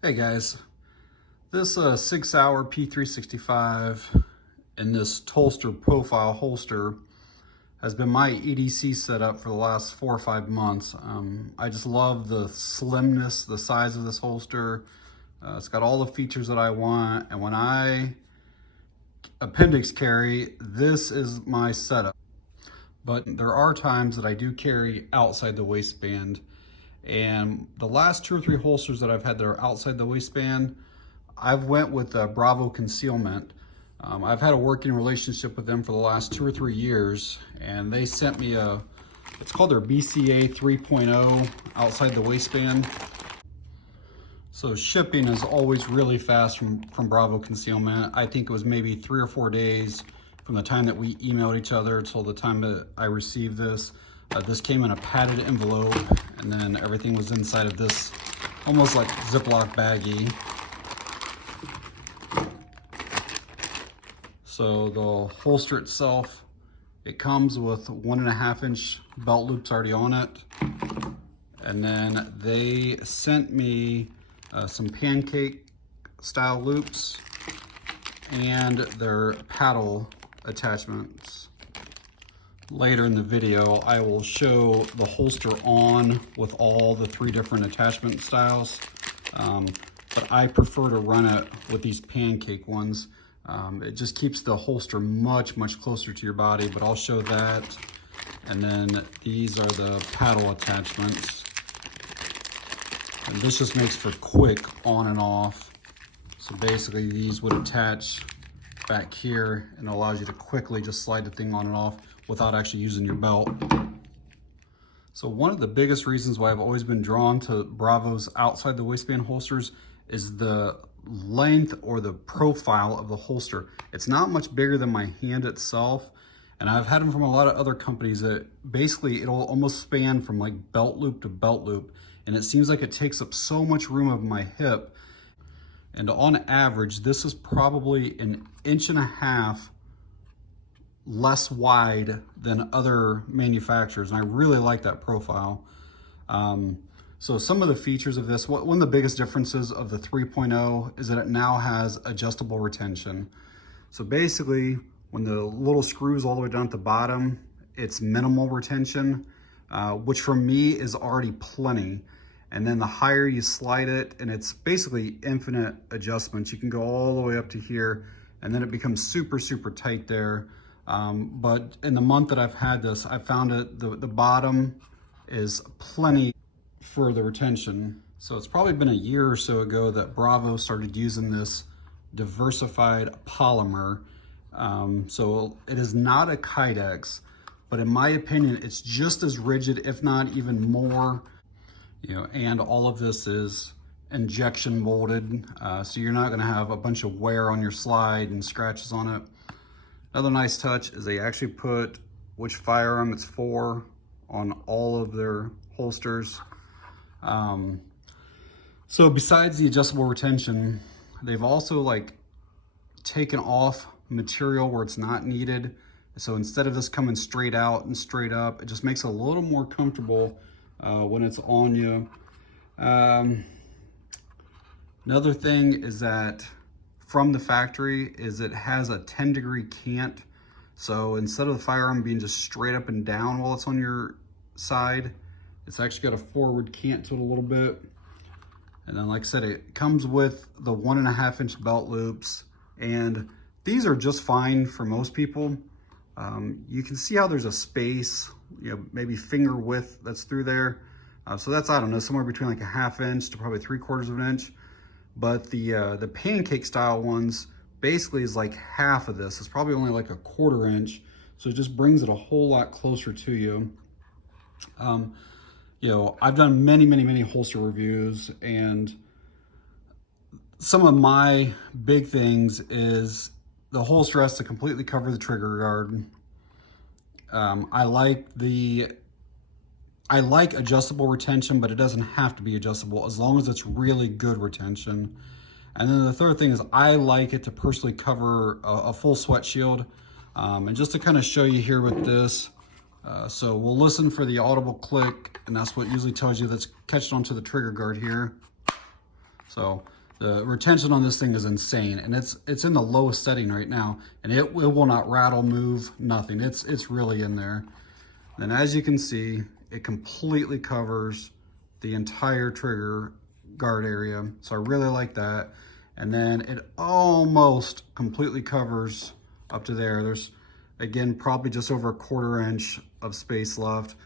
Hey guys, this 6-hour P365 and this Holster profile holster has been my EDC setup for the last 4 or 5 months. I just love the slimness, the size of this holster. It's got all the features that I want, and when I appendix carry, this is my setup. But there are times that I do carry outside the waistband. And the last 2 or 3 holsters that I've had that are outside the waistband, I've went with Bravo Concealment. I've had a working relationship with them for the last 2 or 3 years, and they sent me it's called their BCA 3.0 outside the waistband. So shipping is always really fast from Bravo Concealment. I think it was maybe 3 or 4 days from the time that we emailed each other till the time that I received this. This came in a padded envelope, and then everything was inside of this almost like Ziploc baggie. So the holster itself, it comes with 1.5 inch belt loops already on it. And then they sent me some Pancake style loops and their paddle attachments. Later in the video, I will show the holster on with all the 3 different attachment styles, but I prefer to run it with these Pancake ones. It just keeps the holster much closer to your body, but I'll show that. And then these are the paddle attachments. And this just makes for quick on and off. So basically these would attach back here and allows you to quickly just slide the thing on and off without actually using your belt. So one of the biggest reasons why I've always been drawn to Bravo's outside the waistband holsters is the length or the profile of the holster. It's not much bigger than my hand itself, and I've had them from a lot of other companies that basically it'll almost span from like belt loop to belt loop, and it seems like it takes up so much room of my hip. And on average, this is probably 1.5 inches less wide than other manufacturers, and I really like that profile. So some of the features of this, one of the biggest differences of the 3.0 is that it now has adjustable retention. So basically, when the little screw is all the way down at the bottom, it's minimal retention, which for me is already plenty. And then the higher you slide it, and it's basically infinite adjustments. You can go all the way up to here, and then it becomes super tight there. But in the month that I've had this, I found it, the bottom is plenty for the retention. So it's probably been a year or so ago that Bravo started using this diversified polymer. So it is not a Kydex, but in my opinion, it's just as rigid, if not even more. And all of this is injection molded, so you're not gonna have a bunch of wear on your slide and scratches on it. Another nice touch is they actually put which firearm it's for on all of their holsters. So besides the adjustable retention, they've also taken off material where it's not needed. So instead of this coming straight out and straight up, it just makes it a little more comfortable when it's on you. Another thing is that from the factory is it has a 10-degree cant. So instead of the firearm being just straight up and down while it's on your side, it's actually got a forward cant to it a little bit. And then like I said, it comes with the 1.5 inch belt loops, and these are just fine for most people. You can see how there's a space, maybe finger width that's through there. So that's, I don't know, somewhere between like 1/2 inch to probably 3/4 inch. But the Pancake style ones basically is like half of this. It's probably only like 1/4 inch. So it just brings it a whole lot closer to you. I've done many holster reviews, and some of my big things is the holster has to completely cover the trigger guard. I like adjustable retention, but it doesn't have to be adjustable as long as it's really good retention. And then the third thing is I like it to personally cover a full sweat shield. And just to kind of show you here with this, so we'll listen for the audible click, and that's what usually tells you that's catched onto the trigger guard here. So the retention on this thing is insane, and it's in the lowest setting right now, and it will not rattle, move, nothing. It's really in there. Then as you can see, it completely covers the entire trigger guard area. So I really like that. And then it almost completely covers up to there. There's, again, probably just over a 1/4 inch of space left,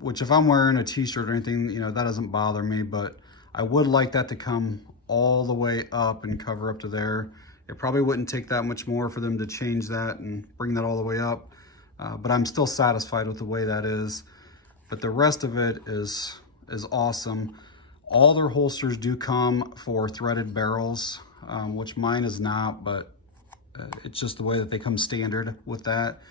which if I'm wearing a t-shirt or anything, you know, that doesn't bother me, but I would like that to come all the way up and cover up to there. It probably wouldn't take that much more for them to change that and bring that all the way up, but I'm still satisfied with the way that is. But the rest of it is awesome. All their holsters do come for threaded barrels, which mine is not, but it's just the way that they come standard with that.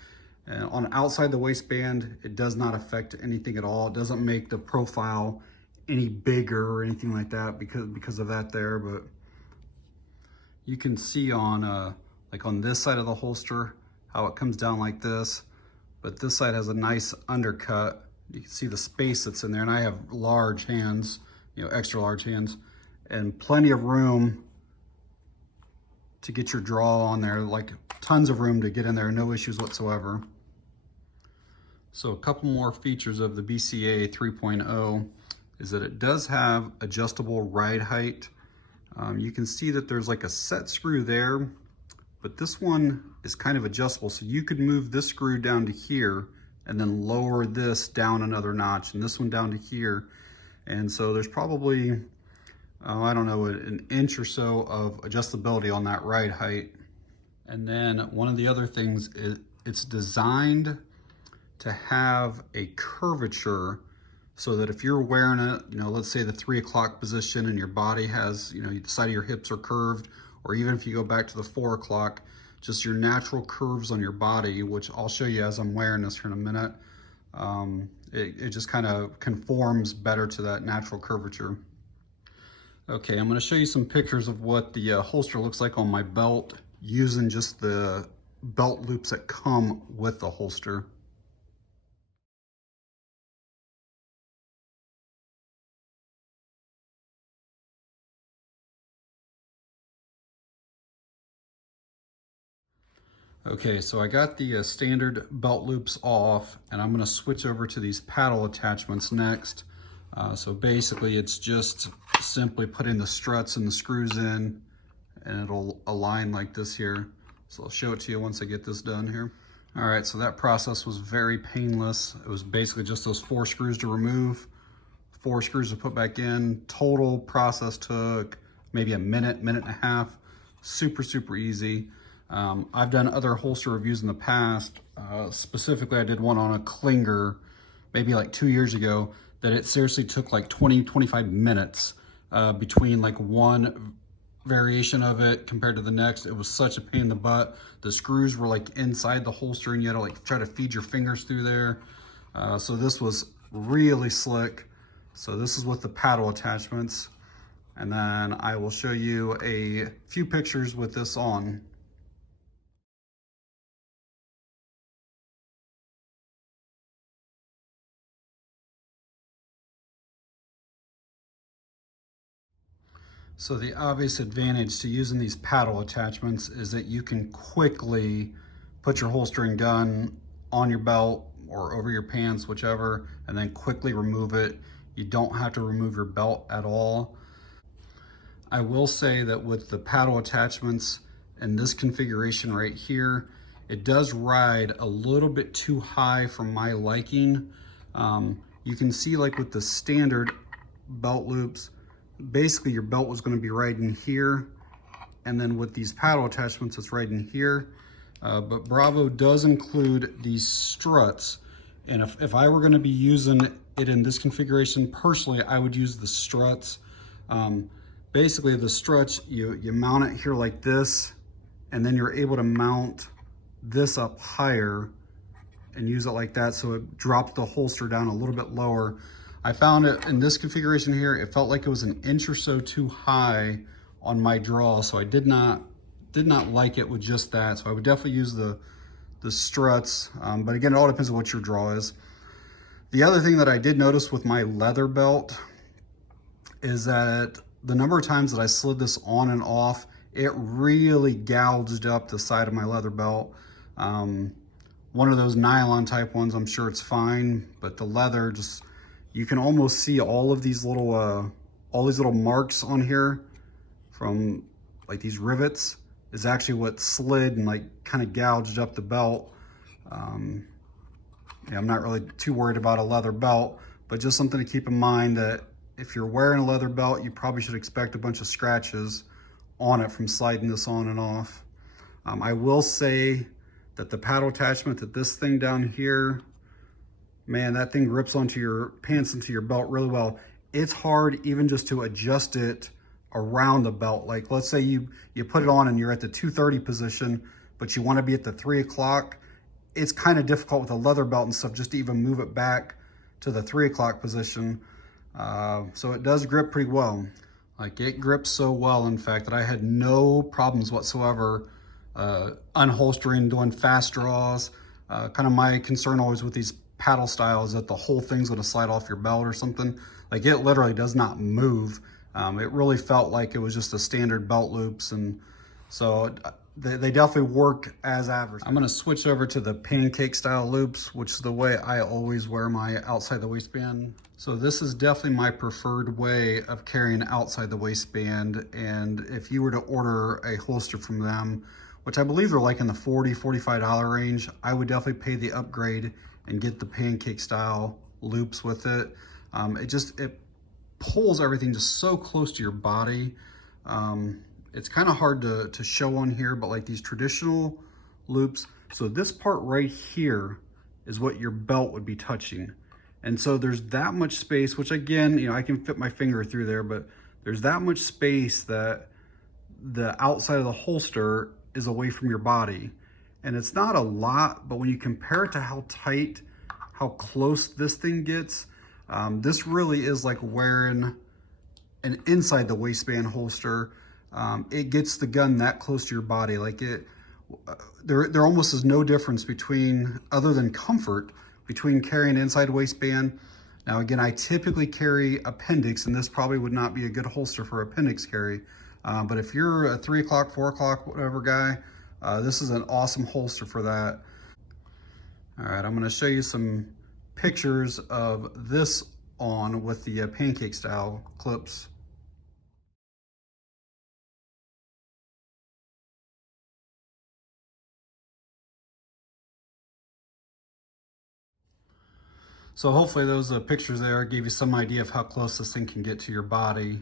And on outside the waistband, it does not affect anything at all. It doesn't make the profile any bigger or anything like that because of that there. But you can see on like on this side of the holster how it comes down like this, but this side has a nice undercut. You can see the space that's in there, and I have large hands, you know, extra large hands, and plenty of room to get your draw on there, like tons of room to get in there, no issues whatsoever. So a couple more features of the BCA 3.0 is that it does have adjustable ride height. You can see that there's like a set screw there, but this one is kind of adjustable. So you could move this screw down to here and then lower this down another notch, and this one down to here. And so there's probably, I don't know, an inch or so of adjustability on that ride height. And then one of the other things is it's designed to have a curvature so that if you're wearing it, you know, let's say the 3 o'clock position and your body has, you know, the side of your hips are curved, or even if you go back to the 4 o'clock, just your natural curves on your body, which I'll show you as I'm wearing this here in a minute. It just kind of conforms better to that natural curvature. Okay, I'm gonna show you some pictures of what the holster looks like on my belt using just the belt loops that come with the holster. Okay, so I got the standard belt loops off, and I'm gonna switch over to these paddle attachments next. So basically it's just simply putting the struts and the screws in, and it'll align like this here. So I'll show it to you once I get this done here. All right, so that process was very painless. It was basically just those 4 screws to remove, 4 screws to put back in. Total process took maybe a minute, minute and a half. Super, super easy. I've done other holster reviews in the past. Specifically, I did one on a Klinger maybe like 2 years ago that it seriously took like 20, 25 minutes between like one variation of it compared to the next. It was such a pain in the butt. The screws were like inside the holster and you had to like try to feed your fingers through there. So this was really slick. So this is with the paddle attachments. And then I will show you a few pictures with this on. So the obvious advantage to using these paddle attachments is that you can quickly put your holster and gun on your belt or over your pants, whichever, and then quickly remove it. You don't have to remove your belt at all. I will say that with the paddle attachments and this configuration right here, it does ride a little bit too high for my liking. You can see like with the standard belt loops, basically your belt was going to be riding here, and then with these paddle attachments it's riding here. But Bravo does include these struts, and if I were going to be using it in this configuration, personally I would use the struts. Basically the struts, you mount it here like this, and then you're able to mount this up higher and use it like that, so it drops the holster down a little bit lower. I found it in this configuration here, it felt like it was an inch or so too high on my draw, so I did not like it with just that. So I would definitely use the struts, but again, it all depends on what your draw is. The other thing that I did notice with my leather belt is that the number of times that I slid this on and off, it really gouged up the side of my leather belt. One of those nylon type ones, I'm sure it's fine, but the leather just, you can almost see all these little marks on here from like these rivets is actually what slid and like kind of gouged up the belt. Yeah, I'm not really too worried about a leather belt, but just something to keep in mind that if you're wearing a leather belt, you probably should expect a bunch of scratches on it from sliding this on and off. I will say that the paddle attachment, that this thing down here, man, that thing grips onto your pants, into your belt really well. It's hard even just to adjust it around the belt. Like let's say you put it on and you're at the 2:30 position, but you want to be at the 3 o'clock. It's kind of difficult with a leather belt and stuff just to even move it back to the 3 o'clock position. So it does grip pretty well. Like it grips so well, in fact, that I had no problems whatsoever unholstering, doing fast draws. Kind of my concern always with these paddle styles is that the whole thing's gonna slide off your belt or something. Like it literally does not move. It really felt like it was just a standard belt loops, and so they definitely work as average. I'm gonna switch over to the pancake style loops, which is the way I always wear my outside the waistband. So this is definitely my preferred way of carrying outside the waistband. And if you were to order a holster from them, which I believe they're like in the $40, $45 range, I would definitely pay the upgrade and get the pancake style loops with it. It pulls everything just so close to your body. It's kind of hard to show on here, but like these traditional loops, so this part right here is what your belt would be touching. And so there's that much space, which again, you know, I can fit my finger through there, but there's that much space that the outside of the holster is away from your body. And it's not a lot, but when you compare it to how tight, how close this thing gets, this really is like wearing an inside the waistband holster. It gets the gun that close to your body. Like there almost is no difference between, other than comfort, between carrying inside waistband. Now again, I typically carry appendix, and this probably would not be a good holster for appendix carry. But if you're a 3 o'clock, 4 o'clock, whatever guy, this is an awesome holster for that. All right, I'm gonna show you some pictures of this on with the pancake style clips. So hopefully those pictures there gave you some idea of how close this thing can get to your body.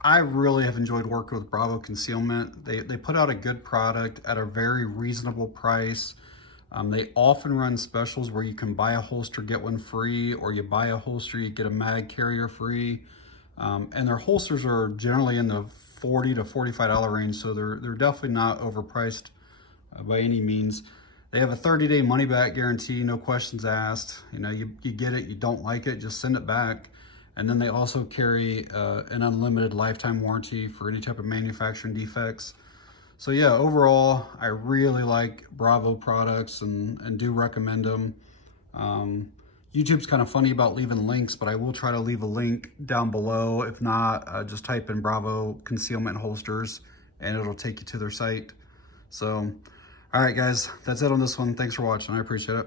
I really have enjoyed working with Bravo Concealment. They put out a good product at a very reasonable price. They often run specials where you can buy a holster, get one free, or you buy a holster, you get a mag carrier free. And their holsters are generally in the $40 to $45 range, so they're definitely not overpriced by any means. They have a 30-day money-back guarantee, no questions asked. You know, you get it, you don't like it, just send it back. And then they also carry an unlimited lifetime warranty for any type of manufacturing defects. So yeah, overall, I really like Bravo products and do recommend them. YouTube's kind of funny about leaving links, but I will try to leave a link down below. If not, just type in Bravo Concealment Holsters and it'll take you to their site. So, all right, guys, that's it on this one. Thanks for watching. I appreciate it.